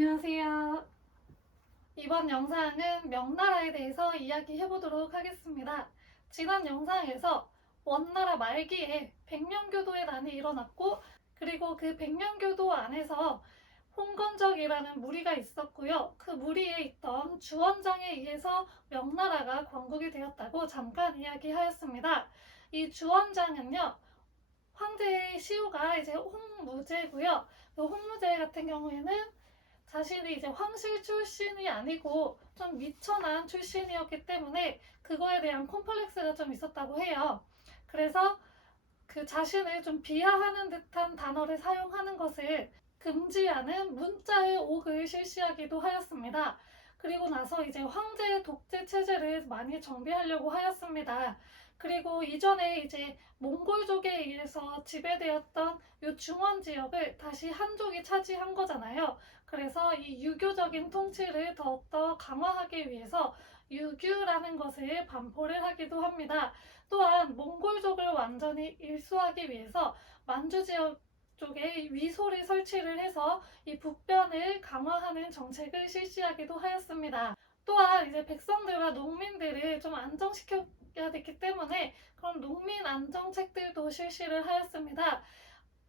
안녕하세요. 이번 영상은 명나라에 대해서 이야기해보도록 하겠습니다. 지난 영상에서 원나라 말기에 백령교도의 난이 일어났고, 그리고 그 백령교도 안에서 홍건적이라는 무리가 있었고요. 그 무리에 있던 주원장에 의해서 명나라가 건국이 되었다고 잠깐 이야기하였습니다. 이 주원장은요, 황제의 시우가 이제 홍무제고요. 그 홍무제 같은 경우에는 자신이 이제 황실 출신이 아니고 좀 미천한 출신이었기 때문에 그거에 대한 콤플렉스가 좀 있었다고 해요. 그래서 그 자신을 좀 비하하는 듯한 단어를 사용하는 것을 금지하는 문자의 옥을 실시하기도 하였습니다. 그리고 나서 이제 황제의 독재 체제를 많이 정비하려고 하였습니다. 그리고 이전에 이제 몽골족에 의해서 지배되었던 이 중원 지역을 다시 한족이 차지한 거잖아요. 그래서 이 유교적인 통치를 더욱더 강화하기 위해서 유규라는 것을 반포를 하기도 합니다. 또한 몽골족을 완전히 일수하기 위해서 만주 지역 쪽에 위소를 설치를 해서 이 북변을 강화하는 정책을 실시하기도 하였습니다. 또한 이제 백성들과 농민들을 좀 안정시켜야 됐기 때문에 그런 농민 안정책들도 실시를 하였습니다.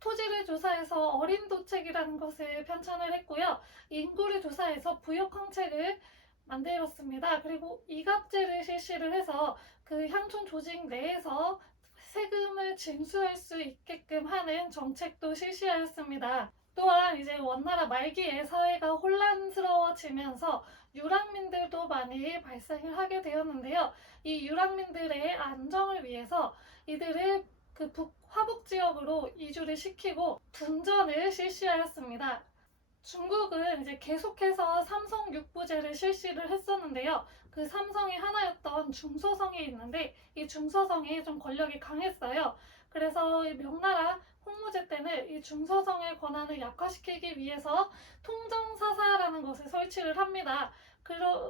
토지를 조사해서 어린도책이라는 것을 편찬을 했고요. 인구를 조사해서 부역황책을 만들었습니다. 그리고 이갑제를 실시를 해서 그 향촌 조직 내에서 세금을 징수할 수 있게끔 하는 정책도 실시하였습니다. 또한 이제 원나라 말기에 사회가 혼란스러워지면서 유랑민들도 많이 발생을 하게 되었는데요. 이 유랑민들의 안정을 위해서 이들을 그 화북 지역으로 이주를 시키고 분전을 실시하였습니다. 중국은 이제 계속해서 삼성 육부제를 실시를 했었는데요. 그 삼성이 하나였던 중서성이 있는데 이 중서성이 좀 권력이 강했어요. 그래서 명나라 홍무제 때는 이 중서성의 권한을 약화시키기 위해서 통정사사라는 것을 설치를 합니다.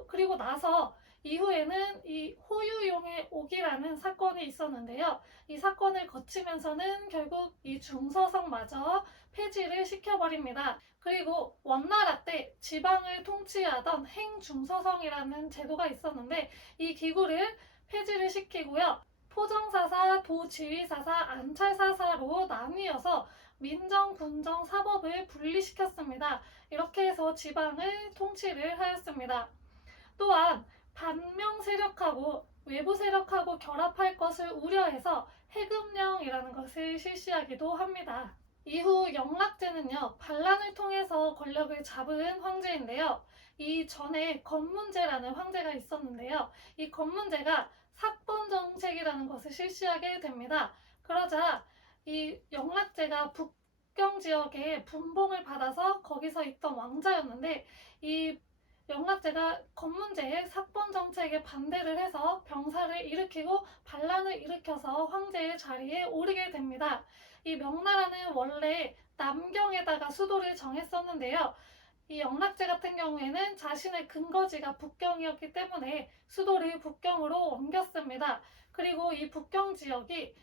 그리고 나서 이후에는 이 호유용의 옥이라는 사건이 있었는데요. 이 사건을 거치면서는 결국 이 중서성마저 폐지를 시켜버립니다. 그리고 원나라 때 지방을 통치하던 행중서성이라는 제도가 있었는데 이 기구를 폐지를 시키고요. 포정사사, 도지휘사사, 안찰사사로 나뉘어서 민정, 군정, 사법을 분리시켰습니다. 이렇게 해서 지방을 통치를 하였습니다. 또한 반명 세력하고 외부 세력하고 결합할 것을 우려해서 해금령이라는 것을 실시하기도 합니다. 이후 영락제는요, 반란을 통해서 권력을 잡은 황제인데요. 이 전에 건문제라는 황제가 있었는데요. 이 건문제가 삭번정책이라는 것을 실시하게 됩니다. 그러자 이 영락제가 북경 지역에 분봉을 받아서 거기서 있던 왕자였는데 이 영락제가 건문제의 삭번 정책에 반대를 해서 병사를 일으키고 반란을 일으켜서 황제의 자리에 오르게 됩니다. 이 명나라는 원래 남경에다가 수도를 정했었는데요. 이 영락제 같은 경우에는 자신의 근거지가 북경이었기 때문에 수도를 북경으로 옮겼습니다. 그리고 이 북경 지역이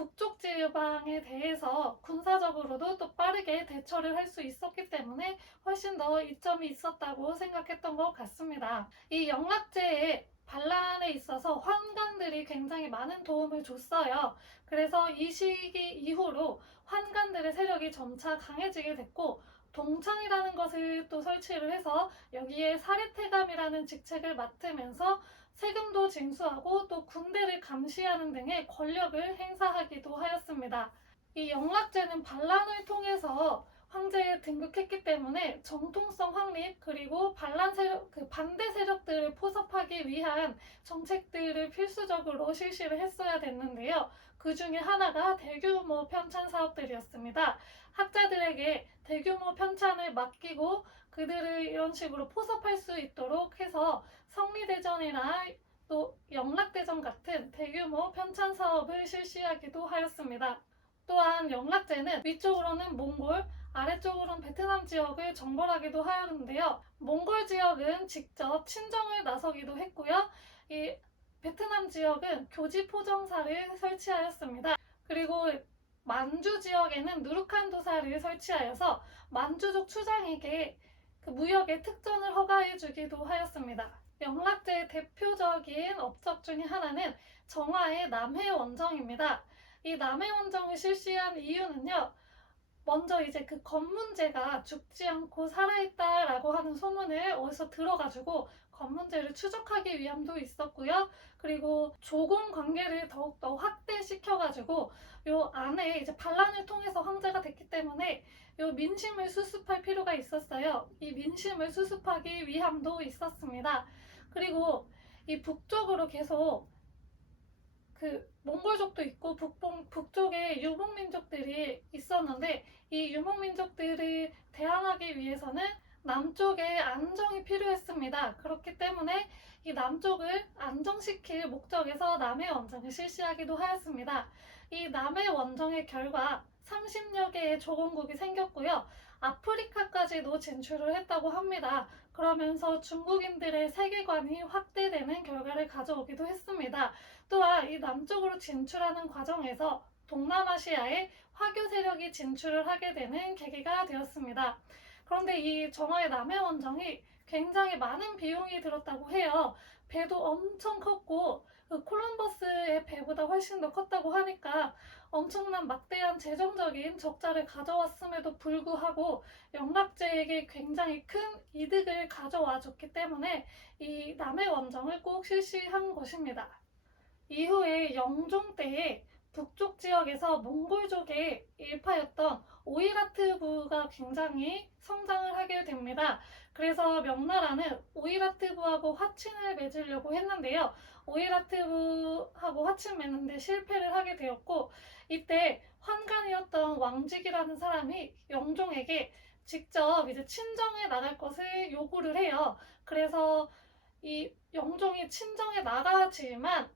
북쪽 지방에 대해서 군사적으로도 또 빠르게 대처를 할 수 있었기 때문에 훨씬 더 이점이 있었다고 생각했던 것 같습니다. 이 영락제의 반란에 있어서 환관들이 굉장히 많은 도움을 줬어요. 그래서 이 시기 이후로 환관들의 세력이 점차 강해지게 됐고 동창이라는 것을 또 설치를 해서 여기에 사례태감이라는 직책을 맡으면서 세금도 징수하고 또 군대를 감시하는 등의 권력을 행사하기도 하였습니다. 이 영락제는 반란을 통해서 황제에 등극했기 때문에 정통성 확립 그리고 반란 세력, 그 반대 세력들을 포섭하기 위한 정책들을 필수적으로 실시를 했어야 됐는데요. 그 중에 하나가 대규모 편찬 사업들이었습니다. 학자들에게 대규모 편찬을 맡기고 그들을 이런 식으로 포섭할 수 있도록 해서 성리대전이나 또 영락대전 같은 대규모 편찬 사업을 실시하기도 하였습니다. 또한 영락제는 위쪽으로는 몽골, 아래쪽으로는 베트남 지역을 정벌하기도 하였는데요. 몽골 지역은 직접 친정을 나서기도 했고요. 이 베트남 지역은 교지포정사를 설치하였습니다. 그리고 만주 지역에는 누르칸 도사를 설치하여서 만주족 추장에게 그 무역의 특전을 허가해주기도 하였습니다. 영락제의 대표적인 업적 중에 하나는 정화의 남해원정입니다. 이 남해원정을 실시한 이유는요, 먼저 이제 그 검문제가 죽지 않고 살아있다라고 하는 소문을 어디서 들어가지고 검문제를 추적하기 위함도 있었고요. 그리고 조공 관계를 더욱더 확대시켜가지고 요 안에 이제 반란을 통해서 황제가 됐기 때문에 요 민심을 수습할 필요가 있었어요. 이 민심을 수습하기 위함도 있었습니다. 그리고 이 북쪽으로 계속 그 몽골족도 있고 북쪽에 유목민족들이 있었는데 이 유목민족들을 대항하기 위해서는 남쪽에 안정이 필요했습니다. 그렇기 때문에 이 남쪽을 안정시킬 목적에서 남해원정을 실시하기도 하였습니다. 이 남해원정의 결과 30여 개의 조공국이 생겼고요. 아프리카까지도 진출을 했다고 합니다. 그러면서 중국인들의 세계관이 확대되는 결과를 가져오기도 했습니다. 또한 이 남쪽으로 진출하는 과정에서 동남아시아에 화교 세력이 진출을 하게 되는 계기가 되었습니다. 그런데 이 정화의 남해원정이 굉장히 많은 비용이 들었다고 해요. 배도 엄청 컸고 그 콜럼버스의 배보다 훨씬 더 컸다고 하니까 엄청난 막대한 재정적인 적자를 가져왔음에도 불구하고 영락제에게 굉장히 큰 이득을 가져와 줬기 때문에 이 남해원정을 꼭 실시한 것입니다. 이후에 영종 때에 북쪽 지역에서 몽골족의 일파였던 오이라트부가 굉장히 성장을 하게 됩니다. 그래서 명나라는 오이라트부하고 화친을 맺으려고 했는데요. 오이라트부하고 화친 맺는데 실패를 하게 되었고, 이때 환관이었던 왕직이라는 사람이 영종에게 직접 이제 친정에 나갈 것을 요구를 해요. 그래서 이 영종이 친정에 나가지만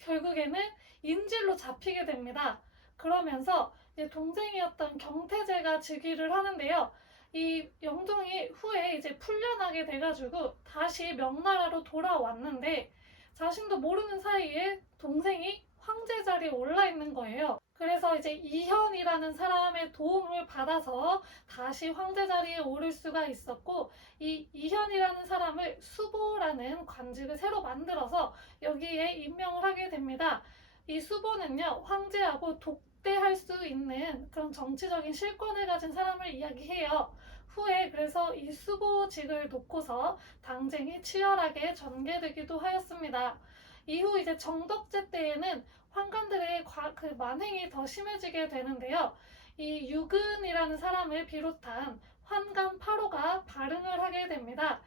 결국에는 인질로 잡히게 됩니다. 그러면서 이제 동생이었던 경태제가 즉위를 하는데요. 이 영종이 후에 이제 풀려나게 돼가지고 다시 명나라로 돌아왔는데 자신도 모르는 사이에 동생이 황제 자리에 올라 있는 거예요. 그래서 이제 이현이라는 사람의 도움을 받아서 다시 황제 자리에 오를 수가 있었고, 이 이현이라는 사람을 수보라는 관직을 새로 만들어서 여기에 임명을 하게 됩니다. 이 수보는요, 황제하고 독대할 수 있는 그런 정치적인 실권을 가진 사람을 이야기해요. 후에 그래서 이 수보직을 놓고서 당쟁이 치열하게 전개되기도 하였습니다. 이후 이제 정덕제 때에는 환관들의 그 만행이 더 심해지게 되는데요. 이 유근이라는 사람을 비롯한 환관 8호가 발흥을 하게 됩니다.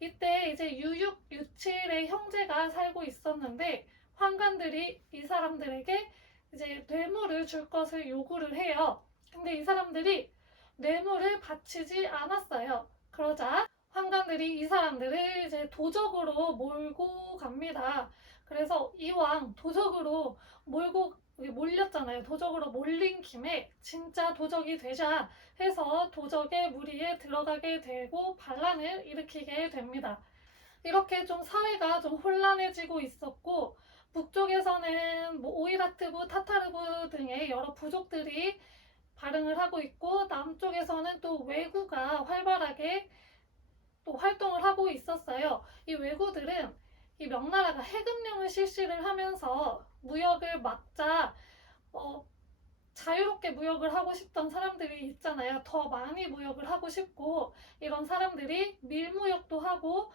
이때 이제 유육, 유칠의 형제가 살고 있었는데 환관들이 이 사람들에게 이제 뇌물을 줄 것을 요구를 해요. 근데 이 사람들이 뇌물을 바치지 않았어요. 그러자 환관들이 이 사람들을 이제 도적으로 몰고 갑니다. 그래서 이왕 도적으로 몰렸잖아요. 도적으로 몰린 김에 진짜 도적이 되자 해서 도적의 무리에 들어가게 되고 반란을 일으키게 됩니다. 이렇게 좀 사회가 좀 혼란해지고 있었고, 북쪽에서는 뭐 오이라트부, 타타르부 등의 여러 부족들이 발흥을 하고 있고, 남쪽에서는 또 왜구가 활발하게 또 활동을 하고 있었어요. 이 왜구들은 이 명나라가 해금령을 실시를 하면서 무역을 막자 자유롭게 무역을 하고 싶던 사람들이 있잖아요. 더 많이 무역을 하고 싶고 이런 사람들이 밀무역도 하고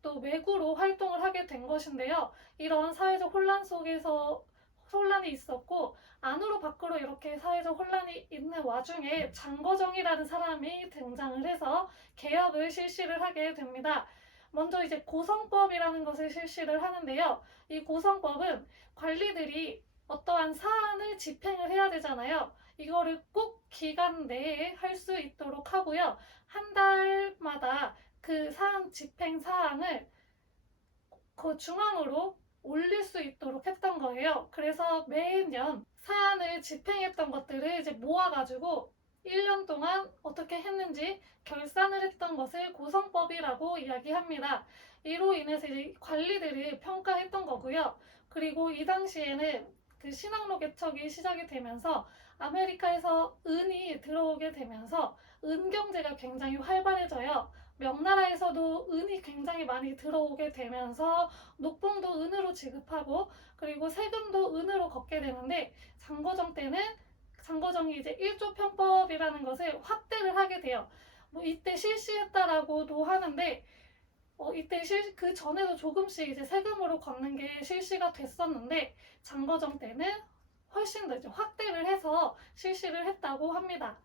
또 왜구로 활동을 하게 된 것인데요. 이런 사회적 혼란 속에서 혼란이 있었고 안으로 밖으로 이렇게 사회적 혼란이 있는 와중에 장거정이라는 사람이 등장을 해서 개혁을 실시를 하게 됩니다. 먼저 이제 고성법이라는 것을 실시를 하는데요. 이 고성법은 관리들이 어떠한 사안을 집행을 해야 되잖아요. 이거를 꼭 기간 내에 할 수 있도록 하고요. 한 달마다 그 사안 집행 사항을 그 중앙으로 올릴 수 있도록 했던 거예요. 그래서 매년 사안을 집행했던 것들을 이제 모아가지고 1년 동안 어떻게 했는지 결산을 했던 것을 고성법이라고 이야기합니다. 이로 인해서 이제 관리들이 평가했던 거고요. 그리고 이 당시에는 그 신항로 개척이 시작이 되면서 아메리카에서 은이 들어오게 되면서 은 경제가 굉장히 활발해져요. 명나라에서도 은이 굉장히 많이 들어오게 되면서 녹봉도 은으로 지급하고 그리고 세금도 은으로 걷게 되는데 장거정 때는 장거정이 이제 일조 편법이라는 것을 확대를 하게 돼요. 뭐 이때 실시했다라고도 하는데 이때 그 전에도 조금씩 이제 세금으로 걷는 게 실시가 됐었는데 장거정 때는 훨씬 더 이제 확대를 해서 실시를 했다고 합니다.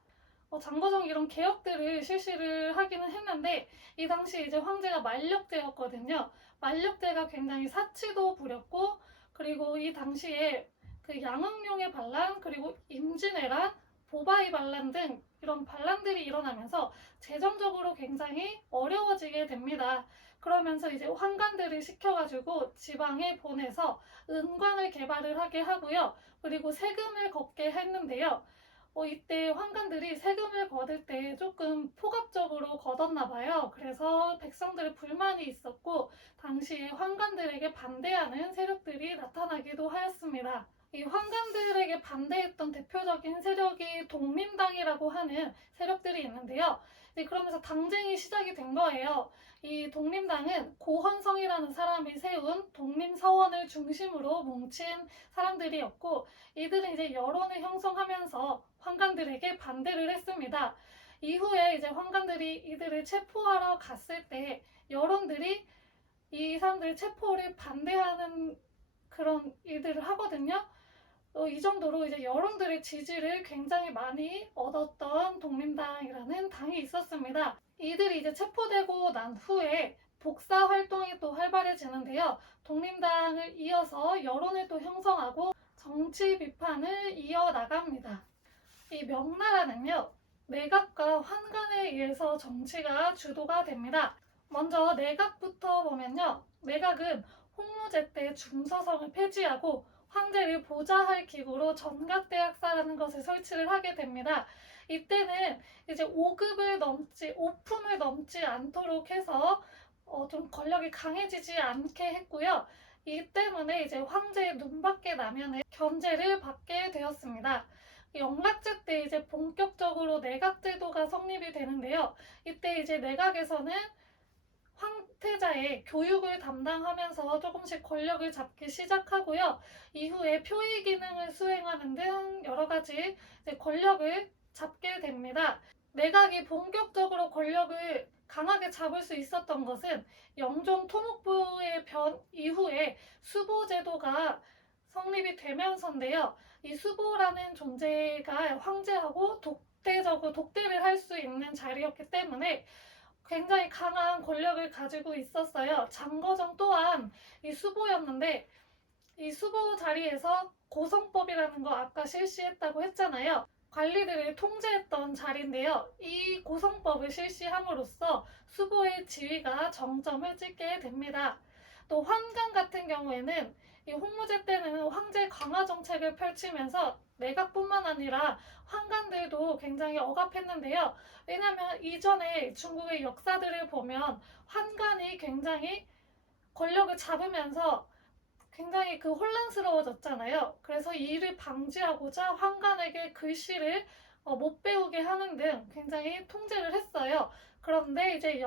장거정 이런 개혁들을 실시를 하기는 했는데 이 당시 이제 황제가 만력제였거든요. 만력제가 굉장히 사치도 부렸고 그리고 이 당시에 그 양흥룡의 반란 그리고 임진왜란, 보바이 반란 등 이런 반란들이 일어나면서 재정적으로 굉장히 어려워지게 됩니다. 그러면서 이제 환관들을 시켜가지고 지방에 보내서 은광을 개발을 하게 하고요. 그리고 세금을 걷게 했는데요. 이때 환관들이 세금을 거둘 때 조금 폭압적으로 걷었나 봐요. 그래서 백성들의 불만이 있었고 당시에 환관들에게 반대하는 세력들이 나타나기도 하였습니다. 이 환관들에게 반대했던 대표적인 세력이 독림당이라고 하는 세력들이 있는데요. 그러면서 당쟁이 시작이 된 거예요. 이 독림당은 고헌성이라는 사람이 세운 독림서원을 중심으로 뭉친 사람들이었고 이들은 이제 여론을 형성하면서 환관들에게 반대를 했습니다. 이후에 이제 환관들이 이들을 체포하러 갔을 때 여론들이 이 사람들의 체포를 반대하는 그런 일들을 하거든요. 이 정도로 이제 여론들의 지지를 굉장히 많이 얻었던 독림당이라는 당이 있었습니다. 이들이 이제 체포되고 난 후에 복사 활동이 또 활발해지는데요. 독림당을 이어서 여론을 또 형성하고 정치 비판을 이어나갑니다. 이 명나라는요, 내각과 환관에 의해서 정치가 주도가 됩니다. 먼저 내각부터 보면요, 내각은 홍무제 때 중서성을 폐지하고 황제를 보좌할 기구로 전각대학사라는 것을 설치를 하게 됩니다. 이때는 이제 5품을 넘지 않도록 해서 좀 권력이 강해지지 않게 했고요. 이 때문에 이제 황제의 눈밖에 나면은 견제를 받게 되었습니다. 영락제 때 이제 본격적으로 내각제도가 성립이 되는데요. 이때 이제 내각에서는 황태자의 교육을 담당하면서 조금씩 권력을 잡기 시작하고요. 이후에 표의 기능을 수행하는 등 여러 가지 권력을 잡게 됩니다. 내각이 본격적으로 권력을 강하게 잡을 수 있었던 것은 영종 토목부의 변 이후에 수보제도가 성립이 되면서인데요. 이 수보라는 존재가 황제하고 독대를 할 수 있는 자리였기 때문에 굉장히 강한 권력을 가지고 있었어요. 장거정 또한 이 수보였는데 이 수보 자리에서 고성법이라는 거 아까 실시했다고 했잖아요. 관리들을 통제했던 자리인데요. 이 고성법을 실시함으로써 수보의 지위가 정점을 찍게 됩니다. 또 환관 같은 경우에는 이 홍무제 때는 황제 강화 정책을 펼치면서 내각뿐만 아니라 환관들도 굉장히 억압했는데요. 왜냐하면 이전에 중국의 역사들을 보면 환관이 굉장히 권력을 잡으면서 굉장히 혼란스러워졌잖아요. 그래서 이를 방지하고자 환관에게 글씨를 못 배우게 하는 등 굉장히 통제를 했어요. 그런데 이제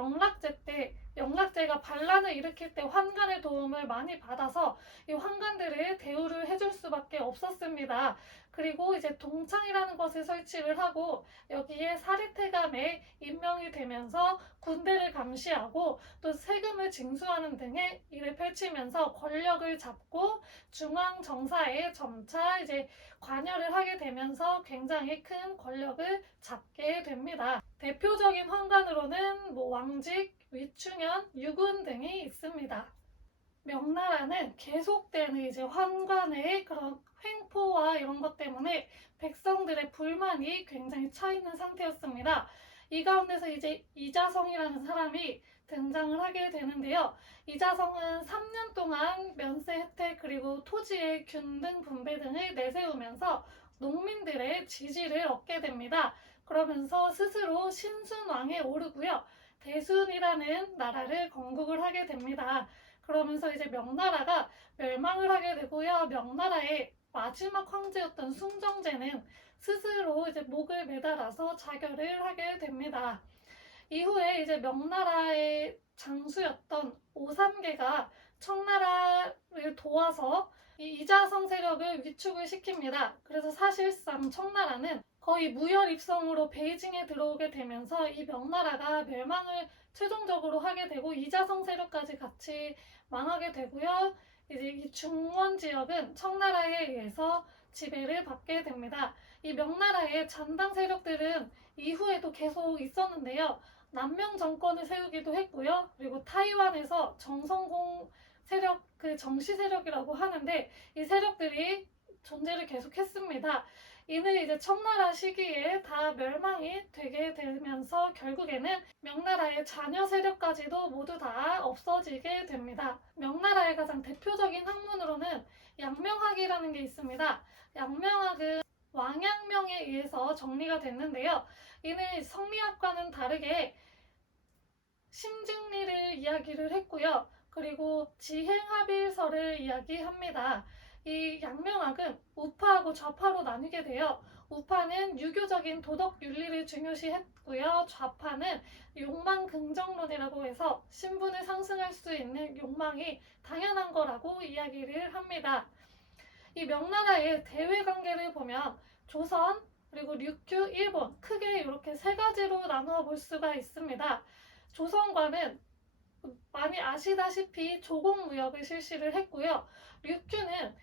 영락제가 반란을 일으킬 때 환관의 도움을 많이 받아서 이 환관들을 대우를 해줄 수밖에 없었습니다. 그리고 이제 동창이라는 것을 설치를 하고 여기에 사리태감에 임명이 되면서 군대를 감시하고 또 세금을 징수하는 등의 일을 펼치면서 권력을 잡고 중앙 정사에 점차 이제 관여를 하게 되면서 굉장히 큰 권력을 잡게 됩니다. 대표적인 환관으로는 왕직, 위충현, 유군 등이 있습니다. 명나라는 계속되는 이제 환관의 그런 횡포와 이런 것 때문에 백성들의 불만이 굉장히 차 있는 상태였습니다. 이 가운데서 이제 이자성이라는 사람이 등장을 하게 되는데요. 이자성은 3년 동안 면세 혜택 그리고 토지의 균등 분배 등을 내세우면서 농민들의 지지를 얻게 됩니다. 그러면서 스스로 신순왕에 오르고요. 대순이라는 나라를 건국을 하게 됩니다. 그러면서 이제 명나라가 멸망을 하게 되고요. 명나라에 마지막 황제였던 숭정제는 스스로 이제 목을 매달아서 자결을 하게 됩니다. 이후에 이제 명나라의 장수였던 오삼계가 청나라를 도와서 이 이자성 세력을 위축을 시킵니다. 그래서 사실상 청나라는 거의 무혈입성으로 베이징에 들어오게 되면서 이 명나라가 멸망을 최종적으로 하게 되고 이자성 세력까지 같이 망하게 되고요. 이제 이 중원 지역은 청나라에 의해서 지배를 받게 됩니다. 이 명나라의 잔당 세력들은 이후에도 계속 있었는데요. 남명 정권을 세우기도 했고요. 그리고 타이완에서 정성공 세력, 그 정시 세력이라고 하는데 이 세력들이 존재를 계속했습니다. 이는 이제 청나라 시기에 다 멸망이 되게 되면서 결국에는 명나라의 자녀 세력까지도 모두 다 없어지게 됩니다. 명나라의 가장 대표적인 학문으로는 양명학이라는 게 있습니다. 양명학은 왕양명에 의해서 정리가 됐는데요. 이는 성리학과는 다르게 심증리를 이야기를 했고요. 그리고 지행합일설을 이야기합니다. 이 양명학은 우파하고 좌파로 나뉘게 돼요. 우파는 유교적인 도덕 윤리를 중요시했고요. 좌파는 욕망 긍정론이라고 해서 신분을 상승할 수 있는 욕망이 당연한 거라고 이야기를 합니다. 이 명나라의 대외 관계를 보면 조선, 그리고 류큐, 일본 크게 이렇게 세 가지로 나누어 볼 수가 있습니다. 조선과는 많이 아시다시피 조공무역을 실시를 했고요. 류큐는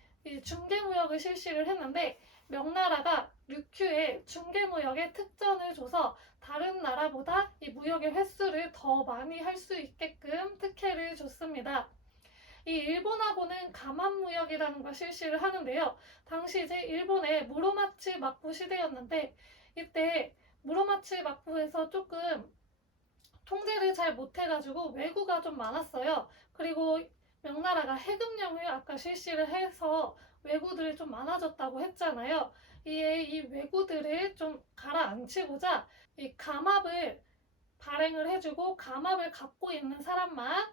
중개무역을 실시를 했는데 명나라가 류큐에 중개무역에 특전을 줘서 다른 나라보다 이 무역의 횟수를 더 많이 할 수 있게끔 특혜를 줬습니다. 이 일본하고는 가만무역이라는 걸 실시를 하는데요. 당시 이제 일본의 무로마치 막부 시대였는데 이때 무로마치 막부에서 조금 통제를 잘 못해가지고 왜구가 좀 많았어요. 그리고 명나라가 해금령을 아까 실시를 해서 왜구들이 좀 많아졌다고 했잖아요. 이 왜구들을 좀 가라앉히고자 이 감압을 발행을 해주고 감압을 갖고 있는 사람만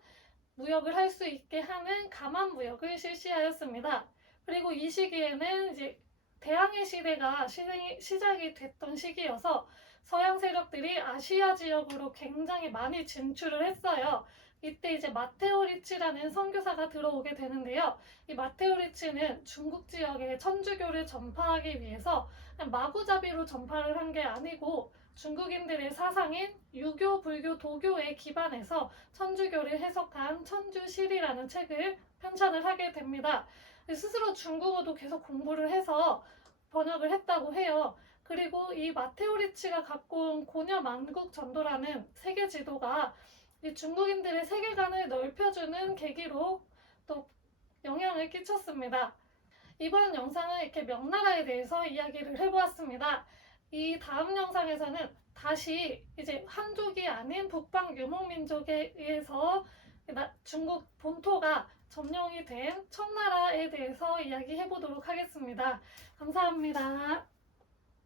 무역을 할 수 있게 하는 감압무역을 실시하였습니다. 그리고 이 시기에는 이제 대항해 시대가 시작이 됐던 시기여서 서양 세력들이 아시아 지역으로 굉장히 많이 진출을 했어요. 이때 이제 마테오 리치라는 선교사가 들어오게 되는데요. 이 마테오 리치는 중국 지역에 천주교를 전파하기 위해서 마구잡이로 전파를 한 게 아니고 중국인들의 사상인 유교, 불교, 도교에 기반해서 천주교를 해석한 천주실이라는 책을 편찬을 하게 됩니다. 스스로 중국어도 계속 공부를 해서 번역을 했다고 해요. 그리고 이 마테오 리치가 갖고 온 고려만국 전도라는 세계 지도가 이 중국인들의 세계관을 넓혀주는 계기로 또 영향을 끼쳤습니다. 이번 영상은 이렇게 명나라에 대해서 이야기를 해보았습니다. 이 다음 영상에서는 다시 이제 한족이 아닌 북방 유목민족에 의해서 중국 본토가 점령이 된 청나라에 대해서 이야기해 보도록 하겠습니다. 감사합니다.